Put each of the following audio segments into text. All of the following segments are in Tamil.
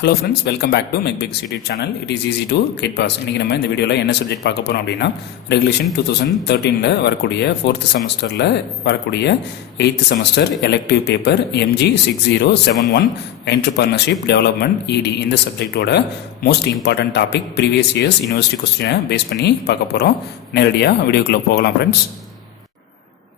Hello friends, welcome back to Mecpix YouTube channel. It is easy to get pass. இன்றைக்கி நம்ம இந்த வீடியோவில் என்ன சப்ஜெக்ட் பார்க்க போகிறோம் அப்படின்னா, ரெகுலேஷன் 2013 வரக்கூடிய 4th செமஸ்டரில் வரக்கூடிய 8th semester elective paper MG6071 entrepreneurship development ED இந்த சப்ஜெக்டோட most important topic previous years university கொஸ்டினை பேஸ் பண்ணி பார்க்க போகிறோம். நேரடியாக வீடியோக்குள்ளே போகலாம் ஃப்ரெண்ட்ஸ்.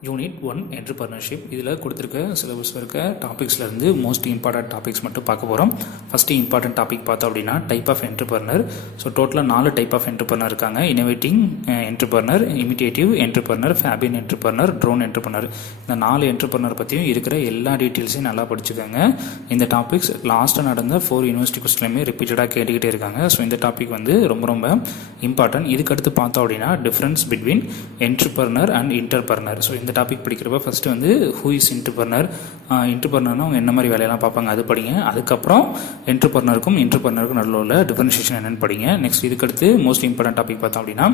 யூனிட் 1 என்டர்பிரனர்ஷிப் இதில் கொடுத்துருக்க சிலபஸில் இருக்க டாபிக்ஸ்லேருந்து மோஸ்ட் இம்பார்ட்டன்ட் டாபிக்ஸ் மட்டும் பார்க்க போகிறோம். ஃபஸ்ட்டு இம்பார்ட்டன்ட் டாபிக் பார்த்தோம் அப்படின்னா டைப் ஆஃப் என்டர்பிரனர். ஸோ டோட்டலாக 4 டைப் ஆஃப் என்டர்பிரனர் இருக்காங்க. Innovating entrepreneur, imitative entrepreneur, Fabian entrepreneur, drone entrepreneur. இந்த 4 என்டர்பிரனர் பற்றியும் இருக்கிற எல்லா டீட்டெயில்ஸையும் நல்லா படிச்சுக்கோங்க. இந்த டாபிக்ஸ் லாஸ்ட்டாக நடந்த 4 யூனிவர்சிட்டி கொஸ்டின்லையுமே ரிப்பீட்டடாக கேட்டுக்கிட்டே இருக்காங்க. ஸோ இந்த டாபிக் வந்து ரொம்ப இம்பார்ட்டன்ட். இதுக்கடுத்து பார்த்தோம் அப்படின்னா difference between entrepreneur and intrapreneur. So இந்த டாபிக் படிக்கிறப்ப ஃபஸ்ட்டு வந்து ஹூ இஸ் இன்டர்பிரனர், இன்டர்பிரனர்னா அவங்க என்ன மாதிரி வேலையெல்லாம் பார்ப்பாங்க அது படிங்க. அதுக்கப்புறம் இன்டர்பிரனருக்கும் நடுவில் உள்ள டிஃபரன்ஷியேஷன் என்னென்னு படிங்க. நெக்ஸ்ட் இதுக்கடுத்து மோஸ்ட் இம்பார்ட்டன்ட் டாபிக் பார்த்தோம் அப்படின்னா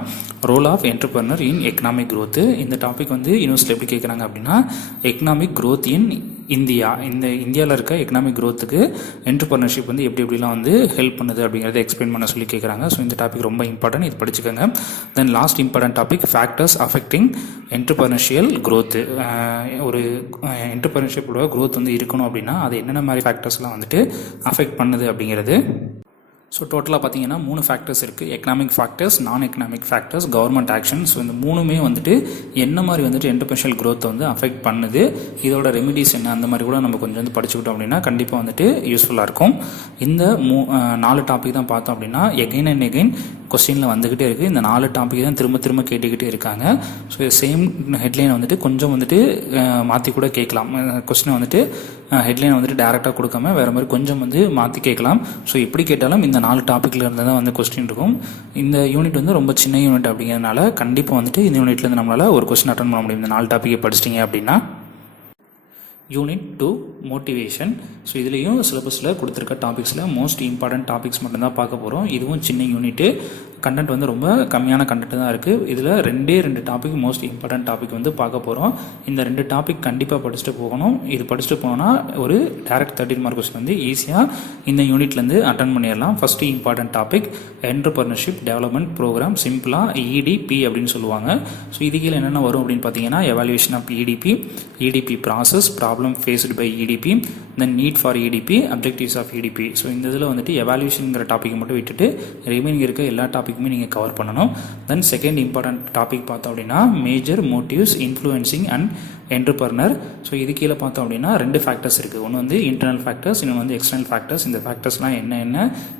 role of entrepreneur in economic growth. இந்த டாபிக் வந்து யூனிவர்சிட்டியில் எப்படி கேட்குறாங்க அப்படின்னா, எக்கனாமிக் க்ரோத் இன் இந்தியா, இந்த இந்தியாவில் இருக்க எக்கனாமிக் க்ரோத்துக்கு என்டர்பிரனர்ஷிப் வந்து எப்படிலாம் வந்து ஹெல்ப் பண்ணுது அப்படிங்கிறத எக்ஸ்பிளைன் பண்ண சொல்லி கேட்குறாங்க. ஸோ இந்த டாபிக் ரொம்ப இம்பார்ட்டன்ட், இது படிச்சுக்கோங்க. Then last important topic factors affecting entrepreneurial growth. ஒரு என்டர்பிரனர்ஷிப்போட க்ரோத் வந்து இருக்கணும் அப்படின்னா அது என்னென்ன மாதிரி ஃபேக்டர்ஸ்லாம் வந்துட்டு அஃபெக்ட் பண்ணுது அப்படிங்கிறது. ஸோ டோட்டலாக பார்த்தீங்கன்னா 3 ஃபேக்டர்ஸ் இருக்குது. எக்கனாமிக் ஃபேக்டர்ஸ், நான் economic factors, government action. So இந்த 3மே வந்துட்டு என்ன மாதிரி வந்துட்டு என்டர்பிரனர்ஷியல் க்ரோத்தை வந்து அஃபெக்ட் பண்ணுது, இதோட ரெமிடிஸ் என்ன, அந்த மாதிரி கூட நம்ம கொஞ்சம் வந்து படிச்சுக்கிட்டோம் அப்படின்னா கண்டிப்பாக வந்துட்டு யூஸ்ஃபுல்லாக இருக்கும். இந்த 4 டாபிக் தான் பார்த்தோம் அப்படின்னா எகைன் அண்ட் எகைன் கொஸ்டினில் வந்துக்கிட்டே இருக்குது. இந்த 4 டாபிக் தான் திரும்ப கேட்டுக்கிட்டே இருக்காங்க. ஸோ சேம் ஹெட்லைனை வந்துட்டு கொஞ்சம் வந்துட்டு மாற்றி கூட கேட்கலாம். கொஸ்டினை வந்துட்டு ஹெட்லைனை வந்துட்டு டேரெக்டாக கொடுக்காம வேறு மாதிரி கொஞ்சம் வந்து மாற்றி கேட்கலாம். ஸோ எப்படி கேட்டாலும் இந்த 4 டாப்பிக்கில் இருந்து தான் வந்து கொஸ்டின் இருக்கும். இந்த யூனிட் வந்து ரொம்ப சின்ன யூனிட் அப்படிங்கிறதுனால கண்டிப்பாக வந்துட்டு இந்த யூனிட்லேருந்து நம்மளால் ஒரு கொஸ்டின் அட்டன் பண்ண முடியும் இந்த 4 டாப்பிக்கை படிச்சிட்டிங்க அப்படின்னா. Unit 2 motivation. ஸோ இதுலேயும் சிலபஸில் கொடுத்துருக்க டாபிக்ஸில் மோஸ்ட் இம்பார்ட்டன்ட் டாபிக்ஸ் மட்டும்தான் பார்க்க போகிறோம். இதுவும் சின்ன யூனிட்டு, கண்டென்ட் வந்து ரொம்ப கம்மியான கண்டென்ட் தான் இருக்குது. இதில் 2 டாபிக் மோஸ்ட் இம்பார்ட்டன்ட் டாபிக் வந்து பார்க்க போகிறோம். இந்த 2 டாபிக் கண்டிப்பாக படிச்சுட்டு போகணும். இது படிச்சுட்டு போனால் ஒரு டேரக்ட் 13 மார்க் கொஸ்டின் வந்து ஈஸியாக இந்த யூனிட்லேருந்து அட்டன் பண்ணிடலாம். First important topic entrepreneurship development program, சிம்பிளாக EDP அப்படின்னு சொல்லுவாங்க. ஸோ இது கீழே என்னென்ன வரும் அப்படின்னு பார்த்தீங்கன்னா, evaluation of EDP process, problem faced by EDP, then need for EDP, objectives of EDP. So இந்த இதில் வந்துட்டு எவாலுவேஷனுங்கிற டாப்பிக்கை மட்டும் விட்டுட்டு ரிமைனிங் இருக்க எல்லா டாப்பிக்குமே நீங்கள் கவர் பண்ணணும். தென் செகண்ட் இம்பார்ட்டன்ட் டாபிக் பார்த்தோம் அப்படின்னா major motives influencing and entrepreneur. So இது கீழே பார்த்தோம் அப்படின்னா 2 ஃபேக்டர்ஸ் இருக்குது. ஒன்று வந்து இன்டர்னல் ஃபேக்டர்ஸ், இன்னொன்று வந்து எக்ஸ்டர்னல் ஃபேக்டர்ஸ். இந்த ஃபேக்டர்ஸ்லாம் என்ன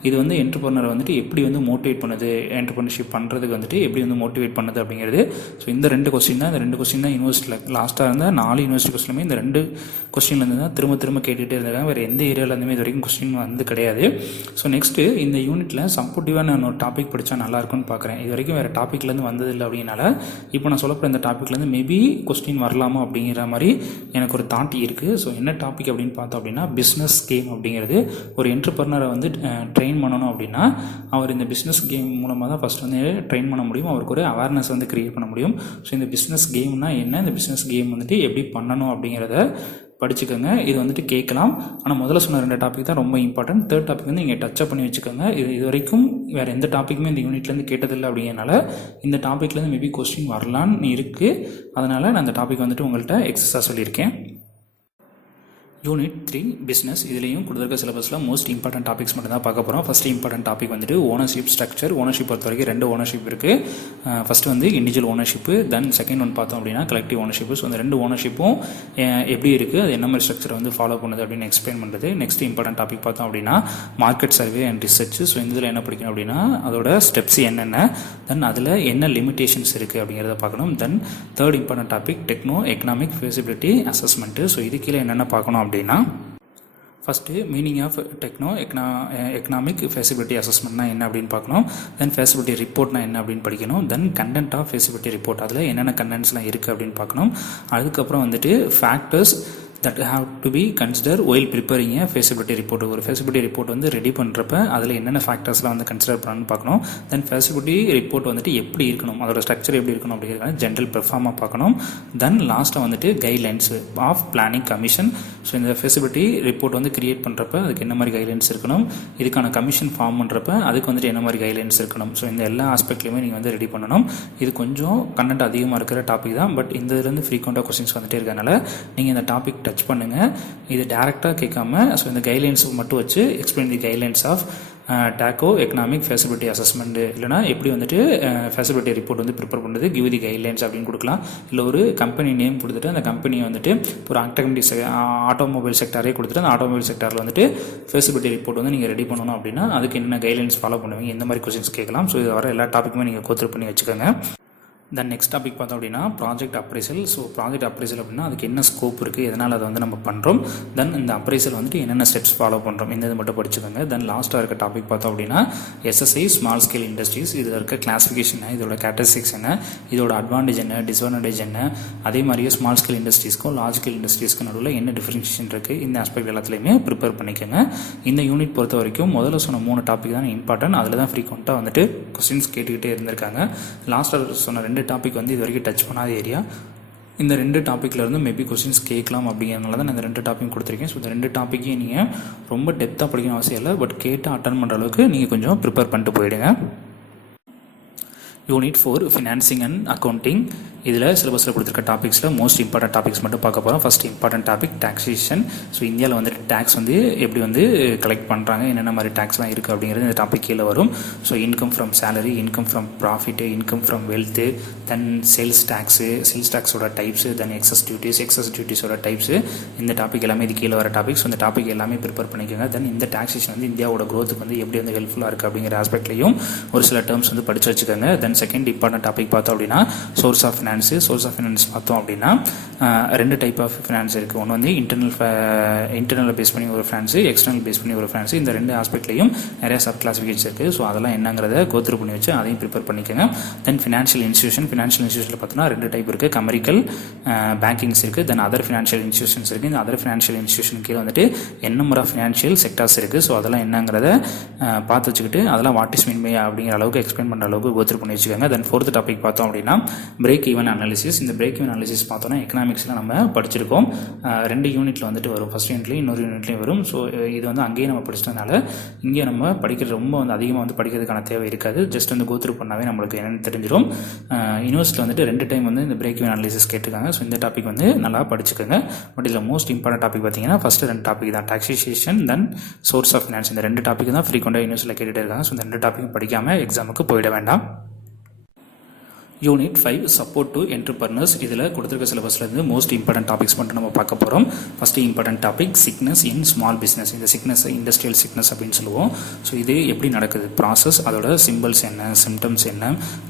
இது வந்து என்டர்பிரனரை வந்துட்டு எப்படி வந்து மோட்டிவேட் பண்ணுது, என்டர்பிரனர்ஷிப் பண்ணுறதுக்கு வந்துட்டு எப்படி வந்து மோட்டிவேட் பண்ணுது அப்படிங்கிறது. ஸோ இந்த 2 கொஸ்டின் தான் யூனிவர்சிட்டியில் லாஸ்ட்டாக இருந்த 4 யூனிவர்சிட்டி கொஸ்டினுமே இந்த 2 கொஸ்டின்லேருந்து தான் திரும்ப கேட்டுகிட்டே இருந்தாங்க. வேறு எந்த ஏரியாவிலேருந்துமே இது வரைக்கும் கொஸ்டின் வந்து கிடையாது. ஸோ நெக்ஸ்ட்டு இந்த யூனிட்டில் சப்போர்ட்டிவாக நான் ஒரு டாபிக் படித்தா நல்லாயிருக்கும்னு பார்க்குறேன். இது வரைக்கும் வேறு டாப்பிக்லேருந்து வந்ததில்லை அப்படின்னால இப்போ நான் சொல்லப்போகிற இந்த டாப்பிக்லேருந்து மேபி கொஸ்டின் வரலாமா அப்படிங்கிற மாதிரி எனக்கு ஒரு தாட் இருக்குது. ஸோ என்ன டாபிக் அப்படின்னு பார்த்தோம் அப்படின்னா பிஸ்னஸ் கேம் அப்படிங்கிறது. ஒரு என்டர்பிரனரை வந்து ட்ரெயின் பண்ணணும் அப்படின்னா அவர் இந்த பிஸ்னஸ் கேம் மூலமாக தான் ஃபஸ்ட் வந்து ட்ரெயின் பண்ண முடியும். அவருக்கு ஒரு அவேர்னஸ் வந்து க்ரியேட் பண்ண முடியும். ஸோ இந்த பிஸ்னஸ் கேம்னா என்ன, இந்த பிஸ்னஸ் கேம் வந்துட்டு எப்படி பண்ணணும் அப்படிங்கிறத படிச்சுக்கோங்க. இது வந்துட்டு கேட்கலாம். ஆனால் முதல்ல சொன்ன 2 டாபிக் தான் ரொம்ப இம்பார்ட்டன்ட். 3rd டாபிக் வந்து நீங்கள் டச்சப் பண்ணி வச்சுக்கோங்க. இது வரைக்கும் வேறு எந்த டாப்பிக்குமே இந்த யூனிட்லேருந்து கேட்டதில்லை அப்படிங்கிறனால இந்த டாப்பிக்லேருந்து மேபி கொஸ்டின் வரலான்னு இருக்குது. அதனால் நான் அந்த டாபிக் வந்துட்டு உங்கள்கிட்ட எக்ஸஸாக சொல்லியிருக்கேன். Unit 3 business. இதுலேயும் கொடுத்துருக்க சிலபஸில் மோஸ்ட் இம்பார்ட்டன்ட் டாபிக்ஸ் மட்டும் தான் பார்க்க போகிறோம். ஃபஸ்ட்டு இம்பார்ட்டன்ட் டாபிக் வந்துட்டு ஓனர்ஷிப் ஸ்ட்ரக்சர். ஓனர்ஷிப் பொறுத்த வரைக்கும் 2 ஓனர்ஷிப் இருக்குது. ஃபஸ்ட்டு வந்து individual ownership, then second one பார்த்தோம் அப்படின்னா கலெக்டிவ் ஓனர்ஷிப்பு. ஸோ அந்த 2 ஓனர்ஷிப்பும் எப்படி இருக்குது, அது என்ன மாதிரி ஸ்ட்ரக்சர் வந்து ஃபாலோ பண்ணுது அப்படின்னு எக்ஸ்பிளைன் பண்ணுறது. நெக்ஸ்ட் இம்பார்ட்டன்ட் டாபிக் பார்த்தோம் அப்படின்னா market survey and research. So இந்த இதில் என்ன படிக்கணும் அப்படின்னா அதோட ஸ்டெப்ஸ் என்னென்ன, தென் அதில் என்ன லிமிடேஷன்ஸ் இருக்குது அப்படிங்கிறத பார்க்கணும். Then 3rd important topic techno economic feasibility assessment. So இது கீழே என்னென்ன பார்க்கணும் அப்படின்னா, first meaning of techno economic feasibility அசஸ்மெண்ட்னா என்ன அப்படின்னு பார்க்கணும். தென் ஃபெசிபிலிட்டி ரிப்போர்ட்னா என்ன அப்படின்னு படிக்கணும். Then content of feasibility report, அதில் என்னென்ன கண்டென்ட்ஸ்லாம் இருக்குது அப்படின்னு பார்க்கணும். அதுக்கப்புறம் வந்துட்டு factors that have to be consider while preparing a feasibility report. ஒரு ஃபேஸபிலிட்டி ரிப்போர்ட் வந்து ரெடி பண்ணுறப்ப அதில் என்னென்ன ஃபேக்டர்ஸ்லாம் வந்து கன்சிடர் பண்ணணும்னு பார்க்கணும். தென் ஃபேஸபிலிட்டி ரிப்போர்ட் வந்துட்டு எப்படி இருக்கணும், அதோட ஸ்ட்ரக்சர் எப்படி இருக்கணும் அப்படிங்கிறது ஜென்ரல் பெர்ஃபார்மாக பார்க்கணும். தென் லாஸ்ட்டாக வந்துட்டு guidelines of planning commission. So இந்த ஃபேஸபிலிட்டி ரிப்போர்ட் வந்து கிரியேட் பண்ணுறப்ப அதுக்கு என்ன மாதிரி கைட்லைன்ஸ் இருக்கணும், இதுக்கான கமிஷன் ஃபார்ம் பண்ணுறப்ப அதுக்கு வந்துட்டு என்ன மாதிரி கைட்லைன்ஸ் இருக்கணும். ஸோ இந்த எல்லா ஆஸ்பெக்ட்லையுமே நீங்கள் வந்து ரெடி பண்ணணும். இது கொஞ்சம் கண்டென்ட் அதிகமாக இருக்கிற டாபிக் தான், பட் இந்த இதுலேருந்து ஃப்ரீக்வெண்ட்டாக கொஸ்டின்ஸ் வந்துட்டே இருக்கனால நீங்கள் இந்த டாபிக் டச் பண்ணுங்கள். இது டேரெக்டாக கேட்காம ஸோ இந்த கைட்லைன்ஸ் மட்டும் வச்சு எக்ஸ்பிளைன் தி கைட்லைன்ஸ் ஆஃப் டாக்கோ எக்கனாமிக் ஃபேஸபிலிட்டி அசஸ்மெண்ட், இல்லைனா எப்படி வந்துட்டு ஃபேஸபிலிட்டி ரிப்போர்ட் வந்து ப்ரிப்பேர் பண்ணுறது, கிவ் தி கைட்லைன்ஸ் அப்படின்னு கொடுக்கலாம். இல்லை ஒரு கம்பெனி நேம் கொடுத்துட்டு அந்த கம்பெனியை வந்துட்டு ஒரு ஆட்டோமொபைல் செக்டாரே கொடுத்துட்டு அந்த ஆட்டோமொபைல் செக்டாரில் வந்துட்டு ஃபேஸபிலிட்டி ரிப்போர்ட் வந்து நீங்கள் ரெடி பண்ணணும் அப்படின்னா அதுக்கு என்ன கைட்லைன்ஸ் ஃபாலோ பண்ணுவீங்க, இந்த மாதிரி கொஸ்டின்ஸ் கேட்கலாம். ஸோ இது வர எல்லா டாப்பிக்குமே நீங்கள் கோத்ரூ பண்ணி வச்சுக்கோங்க. தென் நெக்ஸ்ட் டாபிக் பார்த்தோம் அப்படின்னா project appraisal. So project appraisal அப்படின்னா அதுக்கு என்ன ஸ்கோப் இருக்குது, எதனால் அதை வந்து நம்ம பண்ணுறோம், தென் இந்த அப்ரைசல் வந்துட்டு என்னென்ன ஸ்டெப்ஸ் ஃபாலோ பண்ணுறோம், இந்த இது மட்டும் படிச்சுக்கோங்க. தென் லாஸ்ட்டாக இருக்க டாபிக் பார்த்தோம் அப்படின்னா எஸ்எஸ்ஐ ஸ்மால் ஸ்கேல் இண்டஸ்ட்ரீஸ். இதில் இருக்க கிளாஸிஃபிகேஷன், இதோட கேரக்டரிஸ்டிக்ஸ் என்ன, இதோட அட்வான்டேஜ் என்ன, டிஸ்அட்வான்டேஜ் என்ன, அதே மாதிரியே ஸ்மால் ஸ்கேல் இண்டஸ்ட்ரீஸ்க்கும் லார்ஜ் ஸ்கேல் இண்டஸ்ட்ரீஸ்க்கு நடுவில் என்ன டிஃபரன்ஷியேஷன் இருக்குது, இந்த ஆஸ்பெக்ட் எல்லாத்துலேயுமே ப்ரிப்பேர் பண்ணிக்கோங்க. இந்த யூனிட் பொறுத்த வரைக்கும் முதல்ல சொன்ன 3 டாபிக் தான் இம்பார்ட்டன்ட். அதில் தான் ஃப்ரீக்வெண்ட்டாக வந்துட்டு கொஸ்டின்ஸ் கேட்டுக்கிட்டே இருந்திருக்காங்க. லாஸ்ட்டாக சொன்ன 2 டாபிக் வந்து இது வரைக்கும் டச் பண்ணாத ஏரியா. இந்த 2 டாப்பிக்கில் இருந்து மேபி கொஸ்டின்ஸ் கேட்கலாம் அப்படிங்கிறதுனால தான் நான் இந்த 2 டாபிக் கொடுத்துருக்கேன். ஸோ இந்த 2 டாப்பிக்கையும் நீங்கள் ரொம்ப டெப்த்தாக படிக்கணும் அவசியம் இல்லை, பட் கேட்டு அட்டன் பண்ணுற அளவுக்கு நீங்கள் கொஞ்சம் ப்ரிப்பேர் பண்ணிட்டு போயிடுங்க. Unit 4 financing and accounting. இதில் சிலபஸில் கொடுத்துருக்க டாபிக்ஸில் மோஸ்ட் இம்பார்ட்டன்ட் டாபிக்ஸ் மட்டும் பார்க்க போகிறோம். First important topic taxation. So இந்தியாவில் வந்துட்டு டேக்ஸ் வந்து எப்படி வந்து கலெக்ட் பண்ணுறாங்க, என்னென்ன மாதிரி டேக்ஸ்லாம் இருக்குது அப்படிங்கிறது இந்த டாபிக் கீழே வரும். So income from salary, income from profit, income from wealth, then sales tax, sales டேக்ஸோட டைப்ஸு, தென் எக்ஸஸ் டியூட்டிஸோட டைப்ஸு. இந்த டாபிக் எல்லாமே இது கீழே வர டாபிக்ஸ். இந்த டாபிக் எல்லாமே ப்ரிப்பேர் பண்ணிக்கோங்க. தென் இந்த டாக்ஸேஷன் வந்து இந்தியாவோட க்ரோத்துக்கு வந்து எப்படி வந்து ஹெல்ப்ஃபுல்லாக இருக்குது அப்படிங்கிற ஆஸ்பெக்ட்லையும் ஒரு சில டேர்ம்ஸ் வந்து படித்து வச்சுக்கோங்க. தென் செகண்ட் இம்பார்ட்டன்ட் டாபிக் பார்த்தோம் அப்படின்னா சோர்ஸ் ஆஃப் ஃபினான்ஸ் பார்த்தோம் அப்படின்னா 2 டைப் ஆஃப் ஃபினான்ஸ் இருக்குது. ஒன்று வந்து இன்டர்னல் பேஸ் பண்ணி ஒரு ஃபினான்ஸ், எக்ஸ்டர்னல் பேஸ் பண்ணி ஒரு ஃபினான்ஸ். இந்த 2 ஆஸ்பெக்ட்லையும் நிறைய சப் கிளாசிஃபிகேஷன் இருக்குது. ஸோ அதெல்லாம் என்னங்கிறத கோத்ரூ பண்ணி வச்சு அதையும் ப்ரிப்பேர் பண்ணிக்கோங்க. தென் ஃபினான்ஷியல் இன்ஸ்டியூஷனில் பார்த்தோன்னா 2 டைப் இருக்குது. கமர்ஷியல் பேங்கிங்ஸ் இருக்குது, தென் அதர் ஃபினான்ஷியல் இன்ஸ்டியூஷன்ஸ் இருக்குது. இந்த அதர் ஃபினான்ஷியல் இன்ஸ்டியூஷன் கீழே வந்துட்டு நம்பர் ஆஃப் ஃபினான்ஷியல் செக்டார்ஸ் இருக்குது. ஸோ அதெல்லாம் என்னங்கிறத பார்த்து வச்சுக்கிட்டு அதெல்லாம் வாட் இஸ் மீன் பை அப்படிங்கிற அளவுக்கு எக்ஸ்பிளைன் பண்ணுற அளவுக்கு கோத்ரூ பண்ணி வச்சுக்கோங்க. தென் 4th டாபிக் பார்த்தோம் அப்படின்னா பிரேக் ஈவன் அனாலிசிஸ். இந்த பிரேக் ஈவன் அனாலிசிஸ் பார்த்தோன்னா எக்கனாமிக்ஸில் நம்ம படிச்சிருக்கோம். 2 யூனிட்டில் வந்துட்டு வரும். ஃபஸ்ட் யூனிட்லையும் இன்னொரு யூனிட்லையும் வரும். ஸோ இது வந்து அங்கேயே நம்ம படிச்சதுனால இங்கே நம்ம படிக்கிறது ரொம்ப வந்து அதிகமாக வந்து படிக்கிறதுக்கான தேவை இருக்காது. ஜஸ்ட் வந்து கோத்ரூ பண்ணாவே நம்மளுக்கு என்னென்னு தெரிஞ்சிடும். யூனிவர்சிட்டியில் வந்துட்டு 2 டைம் வந்து இந்த பிரேக் ஈவன் அனாலிசிஸ் கேட்டிருக்காங்க. ஸோ இந்த டாபிக் வந்து நல்லா படிச்சுக்கோங்க. பட் இதில் மோஸ்ட் இம்பார்ட்டன்ட் டாபிக் பார்த்தீங்கன்னா ஃபஸ்ட்டு 2 டாபிக் தான், taxation then source of finance. இந்த 2 டாபிக் தான் ஃப்ரீக்வெண்ட்டாக யூனிவர்சிட்டியில் கேட்டுகிட்டே இருக்காங்க. ஸோ இந்த 2 டாப்பிக்கும் படிக்காமல் எக்ஸாமுக்கு போயிட வேண்டாம். Unit 5 support to entrepreneurs. இதில் கொடுத்துருக்க சிலபஸ்லேருந்து மோஸ்ட் இம்பார்ட்டன்ட் டாபிக்ஸ் மட்டும் நம்ம பார்க்க போகிறோம். ஃபஸ்ட்டு இம்பார்ட்டன்ட் டாபிக் சிக்னஸ் இன் ஸ்மால் பிஸ்னஸ். இந்த சிக்னஸ் இண்டஸ்ட்ரியல் சிக்னஸ் அப்படின்னு சொல்லுவோம். ஸோ இது எப்படி நடக்குது, ப்ராசஸ், அதோட சிம்பிள்ஸ் என்ன, சிம்டம்ஸ் என்ன,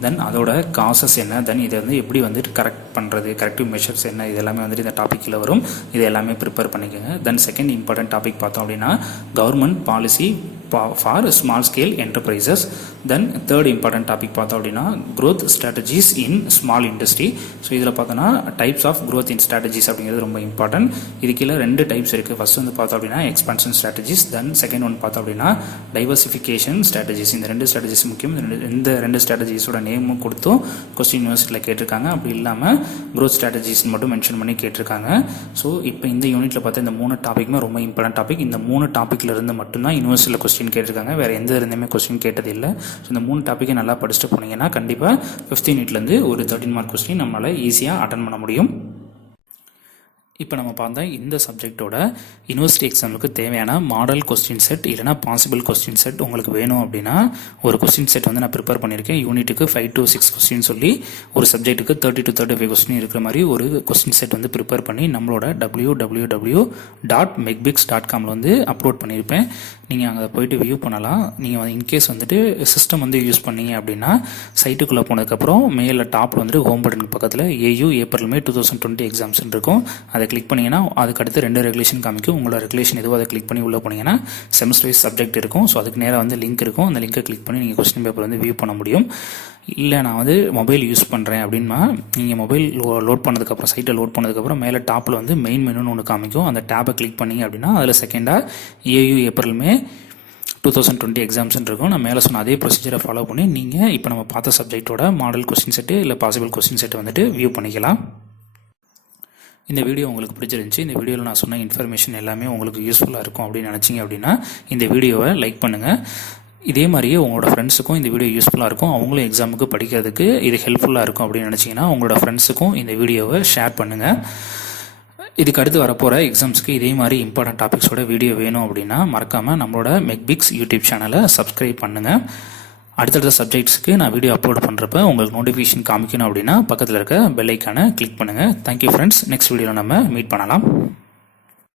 தென் அதோட காசஸ் என்ன, தென் இதை வந்து எப்படி வந்துட்டு கரெக்ட் பண்ணுறது, கரெக்டிவ் மெஷர்ஸ் என்ன, இது எல்லாமே வந்துட்டு இந்த டாப்பிக்கில் வரும். இது எல்லாமே ப்ரிப்பேர் பண்ணிக்கோங்க. தென் செகண்ட் இம்பார்ட்டன்ட் டாபிக் பார்த்தோம் அப்படின்னா government policy for small scale enterprises. Then third important topic பார்த்தோம் அப்படின்னா growth strategies in small industry. So இதில் பார்த்தோன்னா types of growth in strategies அப்படிங்கிறது ரொம்ப இம்பார்ட்டன்ட். இது கீழே 2 டைப்ஸ் இருக்குது. ஃபர்ஸ்ட் வந்து பார்த்தோம் அப்படின்னா expansion strategies, then second one பார்த்தோம் அப்படின்னா டைவர்சிஃபிகேஷன் ஸ்ட்ராட்டஜிஸ். இந்த 2 ஸ்ட்ராட்டஜிஸ் முக்கியம். இந்த 2 ஸ்ட்ராட்டஜிஸோட நேமும் கொடுத்தும் கொஸ்டின் யூனிவர்சிட்டியில் கேட்டிருக்காங்க. அப்படி இல்லாமல் growth strategies மட்டும் மென்ஷன் பண்ணி கேட்டிருக்காங்க. ஸோ இப்போ இந்த யூனிட்டில் பார்த்தா இந்த 3 டாபிக்குமே ரொம்ப இம்பார்ட்டன்ட் டாபிக். இந்த 3 டாப்பிக்கில் இருந்து மட்டும்தான் யூனிவர்சிட்டியில் கொஸ்டின் கேட்டிருக்காங்க. வேறு எந்த இருந்துமே கொஸ்டின் கேட்டது இல்லை. ஸோ இந்த 3 டாப்பிக்கை நல்லா படிச்சுட்டு போனீங்கன்னா கண்டிப்பாக 5th யூனிட்லேருந்து ஒரு 13 மார்க் கொஸ்டின் நம்மளால் ஈஸியாக அட்டன் பண்ண முடியும். இப்போ நம்ம பார்த்தா இந்த சப்ஜெக்டோட யூனிவர்சிட்டி எக்ஸாமுக்கு தேவையான மாடல் கொஸ்டின் செட் இல்லைனா பாசிபிள் கொஸ்டின் செட் உங்களுக்கு வேணும் அப்படின்னா ஒரு கொஸ்டின் செட் வந்து நான் ப்ரிப்பேர் பண்ணியிருக்கேன். யூனிட்டுக்கு 5 to 6 கொஸ்டின் சொல்லி ஒரு சப்ஜெக்ட்டுக்கு 30 to 35 கொஸ்டின் இருக்கிற மாதிரி ஒரு கொஸ்டின் செட் வந்து ப்ரிப்பேர் பண்ணி நம்மளோட www.megbix.comல வந்து அப்லோட் பண்ணியிருப்பேன். நீங்கள் அங்கே போயிட்டு வியூ பண்ணலாம். நீங்கள் இன்கேஸ் வந்துட்டு சிஸ்டம் வந்து யூஸ் பண்ணீங்க அப்படின்னா சைட்டுக்குள்ளே போனதுக்கப்புறம் மேலே டாப்பில் வந்துட்டு ஹோம் பட்டனுக்கு பக்கத்தில் ஏப்ரல் மே 2020 எக்ஸாம்ஸ் இருக்கும். அதை கிளிக் பண்ணிங்கன்னா அதுக்கு அடுத்து 2 ரெகுலேஷன் காமிக்கும். உங்களோட ரெகுலேஷன் எதுவோ அதை கிளிக் பண்ணி உள்ளே போனீங்கன்னா செமஸ்டர் வைஸ் சப்ஜெக்ட் இருக்கும். ஸோ அதுக்கு நேராக வந்து லிங்க் இருக்கும். அந்த லிங்கை கிளிக் பண்ணி நீங்கள் கொஸ்டின் பேப்பர் வந்து வியூ பண்ண முடியும். இல்லை நான் வந்து மொபைல் யூஸ் பண்ணுறேன் அப்படின்னா நீங்கள் மொபைல் லோட் பண்ணதுக்கப்புறம் சைட்டை லோட் பண்ணதுக்கப்புறம் மேலே டாப்பில் வந்து மெயின் மெனுன்னு ஒன்று காமிக்கும். அந்த டேப்பை கிளிக் பண்ணிங்க அப்படின்னா அதில் செகண்டாக ஏயு ஏப்ரல் மே 2020 எக்ஸாம்ஸ்ன்னு இருக்கும். நான் மேலே சொன்ன அதே ப்ரொசீஜரை ஃபாலோ பண்ணி நீங்கள் இப்போ நம்ம பார்த்த சப்ஜெக்டோட மாடல் கொஸ்டின் செட்டு இல்லை பாசிபிள் கொஸ்டின் செட்டு வந்துட்டு வியூ பண்ணிக்கலாம். இந்த வீடியோ உங்களுக்கு பிடிச்சிருந்துச்சு. இந்த வீடியோவில் நான் சொன்ன இன்ஃபர்மேஷன் எல்லாமே உங்களுக்கு யூஸ்ஃபுல்லாக இருக்கும் அப்படின்னு நினச்சிங்க அப்படின்னா இந்த வீடியோவை லைக் பண்ணுங்கள். இதே மாதிரியே உங்களோட ஃப்ரெண்ட்ஸுக்கும் இந்த வீடியோ யூஸ்ஃபுல்லாக இருக்கும். அவங்களும் எக்ஸாமுக்கு படிக்கிறதுக்கு இது ஹெல்ப்ஃபுல்லாக இருக்கும் அப்படின்னு நினச்சிங்கன்னா உங்களோட ஃப்ரெண்ட்ஸுக்கும் இந்த வீடியோவை ஷேர் பண்ணுங்கள். இதுக்கு அடுத்து வரப்போகிற எக்ஸாம்ஸ்க்கு இதே மாதிரி இம்பார்ட்டன்ட் டாபிக்ஸோட வீடியோ வேணும் அப்படின்னா மறக்காமல் நம்மளோட மெக்பிக்ஸ் யூடியூப் சேனலை சப்ஸ்கிரைப் பண்ணுங்கள். அடுத்தடுத்த சப்ஜெக்ட்ஸ்க்கு நான் வீடியோ அப்லோட் பண்ணுறப்ப உங்களுக்கு நோட்டிஃபிகேஷன் காமிக்கணும் அப்படின்னா பக்கத்தில் இருக்க பெல் ஐக்கானை கிளிக் பண்ணுங்கள். Thank you friends. நெக்ஸ்ட் வீடியோவில் நம்ம மீட் பண்ணலாம்.